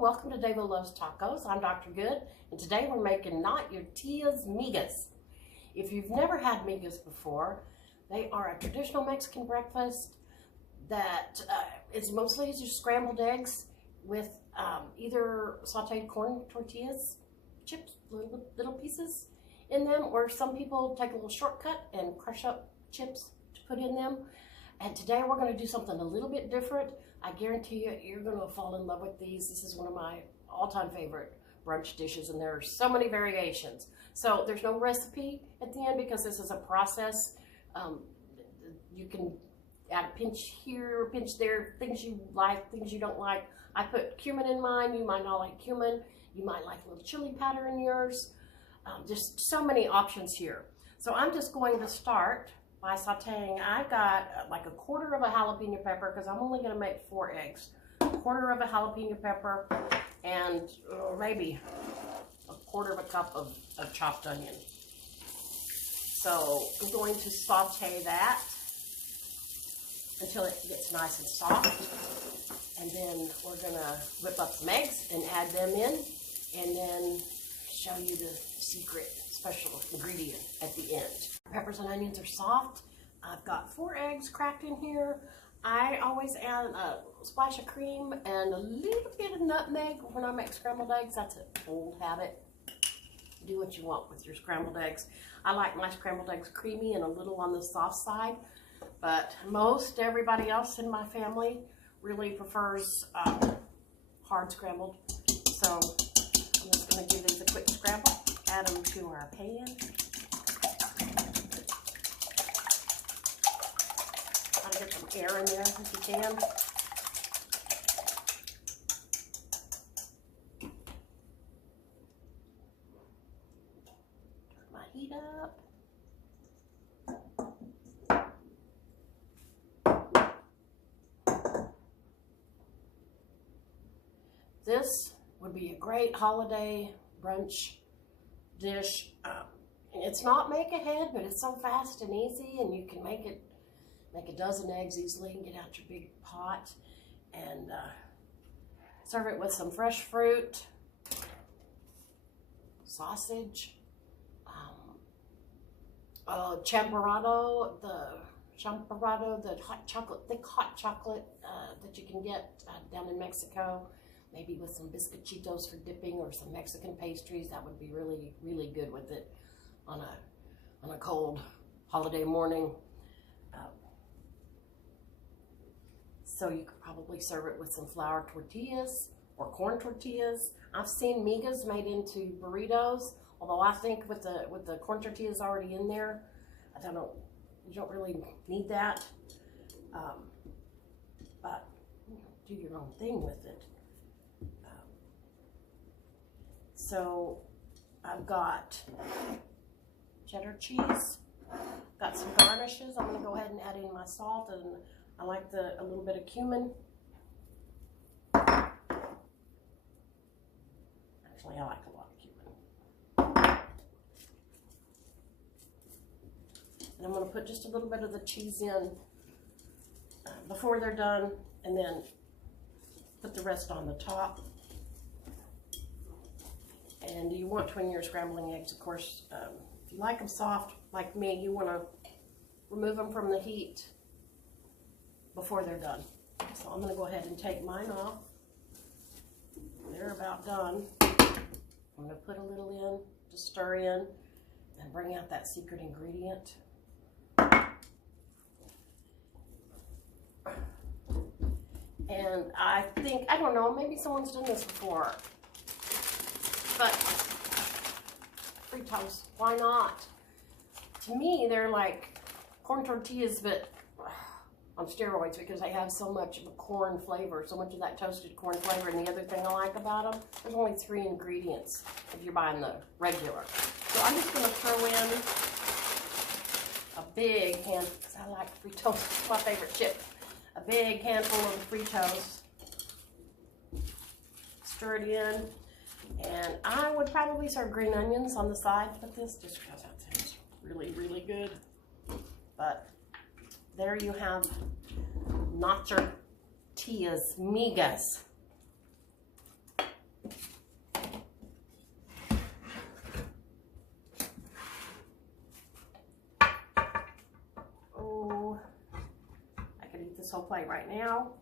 welcome to Davo Loves Tacos. I'm Dr. Good, and today we're making not your tia's migas. If you've never had migas before, they are a traditional Mexican breakfast that is mostly just scrambled eggs with either sauteed corn tortillas, chips, little pieces in them, or some people take a little shortcut and crush up chips to put in them. And today we're going to do something a little bit different. I guarantee you, you're going to fall in love with these. This is one of my all-time favorite brunch dishes, and there are so many variations. So there's no recipe at the end because this is a process. You can add a pinch here, a pinch there, things you like, things you don't like. I put cumin in mine. You might not like cumin. You might like a little chili powder in yours. Just so many options here. So I'm just going to start by sauteing. I got like a quarter of a jalapeno pepper because I'm only going to make 4 eggs. A quarter of a jalapeno pepper and maybe a quarter of a cup of chopped onion. So I'm going to saute that until it gets nice and soft. And then we're going to whip up some eggs and add them in, and then show you the secret special ingredient at the end. Peppers and onions are soft. I've got 4 eggs cracked in here. I always add a splash of cream and a little bit of nutmeg when I make scrambled eggs. That's an old habit. Do what you want with your scrambled eggs. I like my scrambled eggs creamy and a little on the soft side, but most everybody else in my family really prefers hard scrambled. So I'm just going to give these a quick scramble. Add them to our pan. Try to get some air in there if you can. Turn my heat up. This would be a great holiday brunch dish. It's not make ahead, but it's so fast and easy, and you can make a dozen eggs easily and get out your big pot and serve it with some fresh fruit, sausage, champorado, the hot chocolate, thick hot chocolate that you can get down in Mexico. Maybe with some bizcochitos for dipping or some Mexican pastries. That would be really, really good with it on a cold holiday morning. So you could probably serve it with some flour tortillas or corn tortillas. I've seen migas made into burritos, although I think with the corn tortillas already in there, you don't really need that. But do your own thing with it. So I've got cheddar cheese, got some garnishes. I'm going to go ahead and add in my salt, and I like a little bit of cumin. Actually, I like a lot of cumin. And I'm going to put just a little bit of the cheese in before they're done, and then put the rest on the top. And you want to, when you're scrambling eggs, of course, if you like them soft, like me, you want to remove them from the heat before they're done. So I'm going to go ahead and take mine off. They're about done. I'm going to put a little in to stir in and bring out that secret ingredient. And I don't know, maybe someone's done this before. But Fritos, why not? To me, they're like corn tortillas, but on steroids, because they have so much of a corn flavor, so much of that toasted corn flavor. And the other thing I like about them, there's only 3 ingredients if you're buying the regular. So I'm just going to throw in a big handful, because I like Fritos, it's my favorite chip. A big handful of the Fritos. Stir it in. And I would probably serve green onions on the side with this, just because that sounds really, really good. But there you have not your tia's migas. this whole plate right now,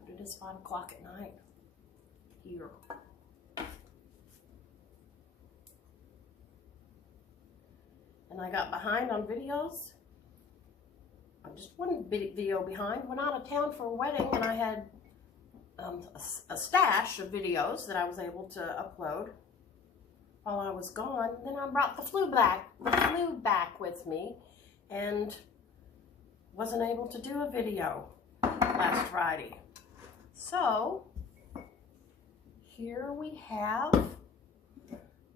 but it is 5 o'clock at night here. And I got behind on videos. I'm just one video behind. Went out of town for a wedding, and I had a stash of videos that I was able to upload while I was gone. Then I brought the flu back with me, and wasn't able to do a video last Friday. So here we have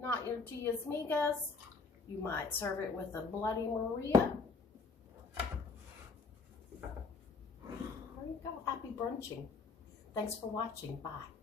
Not Your Tia's Migas. You might serve it with a Bloody Maria. There you go. Happy brunching. Thanks for watching. Bye.